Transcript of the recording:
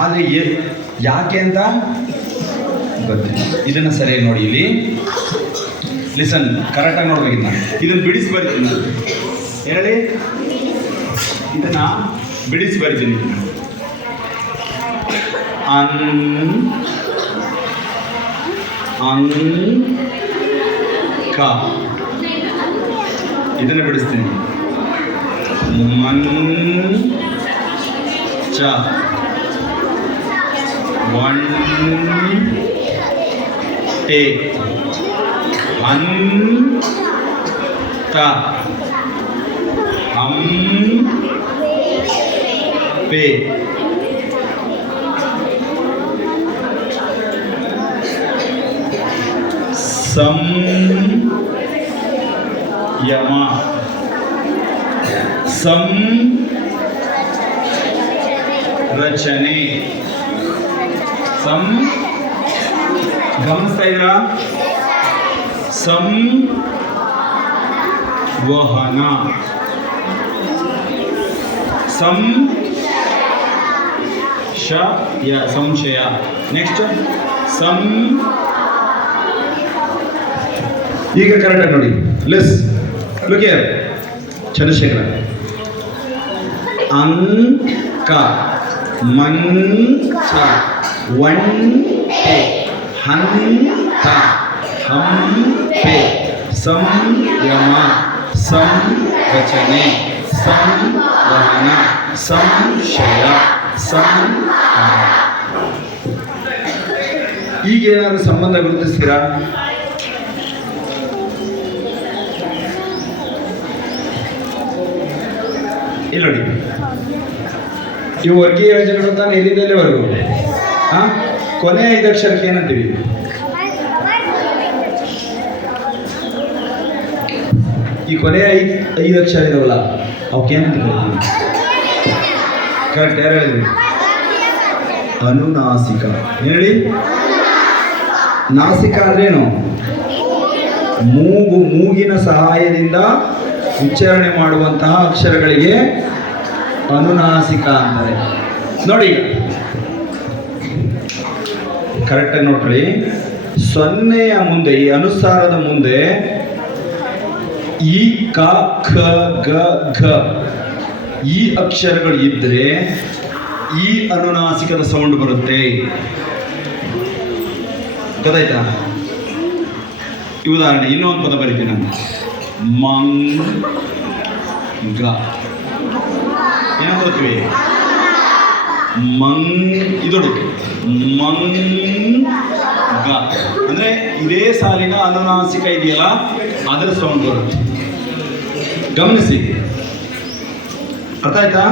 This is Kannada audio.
ಆದರೆ ಯಾಕೆ ಅಂತ ಗೊತ್ತಿಲ್ಲ. ಇದನ್ನು ಸರಿಯಾಗಿ ನೋಡಿ, ಇಲ್ಲಿ ಲಿಸನ್, ಕರೆಕ್ಟಾಗಿ ನೋಡ್ಬೇಕಿಲ್ಲ. ಇದನ್ನು ಬಿಡಿಸಿ ಬರ್ತೀನಿ ನಾನು, ಹೇಳಿ, ಇದನ್ನು ಬಿಡಿಸಿ ಬರ್ತೀನಿ. ಅಂಕ, ಇದನ್ನು ಬಿಡಿಸ್ತೀನಿ. ಮಂಚ, ಒಂಟೆ, ಅಂತ, ಹಂಪೆ, ಸಂಯಮ, ಸಂರಚನೆ, ಗಮನಿಸ್ತಾ ಇದ್ದೀರಾ? ಸಂವಹನ, ಸಂಶಯ. ನೆಕ್ಸ್ಟ್ ಈಗ ಕರೆಕ್ಟಾಗಿ ನೋಡಿ, ಲುಕ್ ಹಿಯರ್ ಚಂದ್ರಶೇಖರ. ಅಂಕ, ಮಂಚ, ಒಂಟೆ, ಹಂತ, ಹಂಪೆ, ಸಂಯಮ, ಸಂರಚನೆ, ಸಂವಹನ, ಸಂಶಯ, ಈಗೇನಾದ್ರು ಸಂಬಂಧ ಗುರುತಿಸ್ತೀರಾ? ಇಲ್ಲಿ ನೋಡಿ, ಇವು ವರ್ಗೀಯ ಯೋಜನೆಗಳು ತಾನು ಎಲ್ಲಿದ್ದಲ್ಲಿವರೆಗೂ. ಕೊನೆಯ 5 ಅಕ್ಷರಕ್ಕೆ ಏನಂತೀವಿ? ಈ ಕೊನೆಯ 5 ಅಕ್ಷರ ಇದಾವಲ್ಲ, ಅವಕ್ಕೆ ಏನಂತೀವಿ? ಕರೆಕ್ಟ್, ಯಾರು ಹೇಳಿದ್ವಿ? ಅನುನಾಸಿಕ. ಹೇಳಿ, ನಾಸಿಕ ಅಂದ್ರೇನು? ಮೂಗಿನ ಸಹಾಯದಿಂದ ಉಚ್ಚಾರಣೆ ಮಾಡುವಂತಹ ಅಕ್ಷರಗಳಿಗೆ ಅನುನಾಸಿಕ ಅಂತಾರೆ. ನೋಡಿ, ಕರೆಕ್ಟಾಗಿ ನೋಡ್ಕೊಳ್ಳಿ. 0ಯ ಮುಂದೆ, ಈ ಅನುಸಾರದ ಮುಂದೆ ಈ ಕ, ಖ, ಗ, ಘ ಈ ಅಕ್ಷರಗಳು ಇದ್ರೆ ಈ ಅನುನಾಸಿಕದ ಸೌಂಡ್ ಬರುತ್ತೆ. ಗೊತ್ತಾಯ್ತಾ? ಈ ಉದಾಹರಣೆ, ಇನ್ನೊಂದು ಪದ ಬರೀತೀನಿ ನಾನು. ಮಂಗ, ಏನ ಬರ್ತೀವಿ? ಇದು ಮಂಗ ಅಂದ್ರೆ ಇದೇ ಸಾಲಿನ ಅನುನಾಸಿಕ ಇದೆಯಲ್ಲ, ಅದರ ಸೌಂಡ್ ಬರುತ್ತೆ. ಗಮನಿಸಿ, ಅರ್ಥ ಆಯ್ತಾ?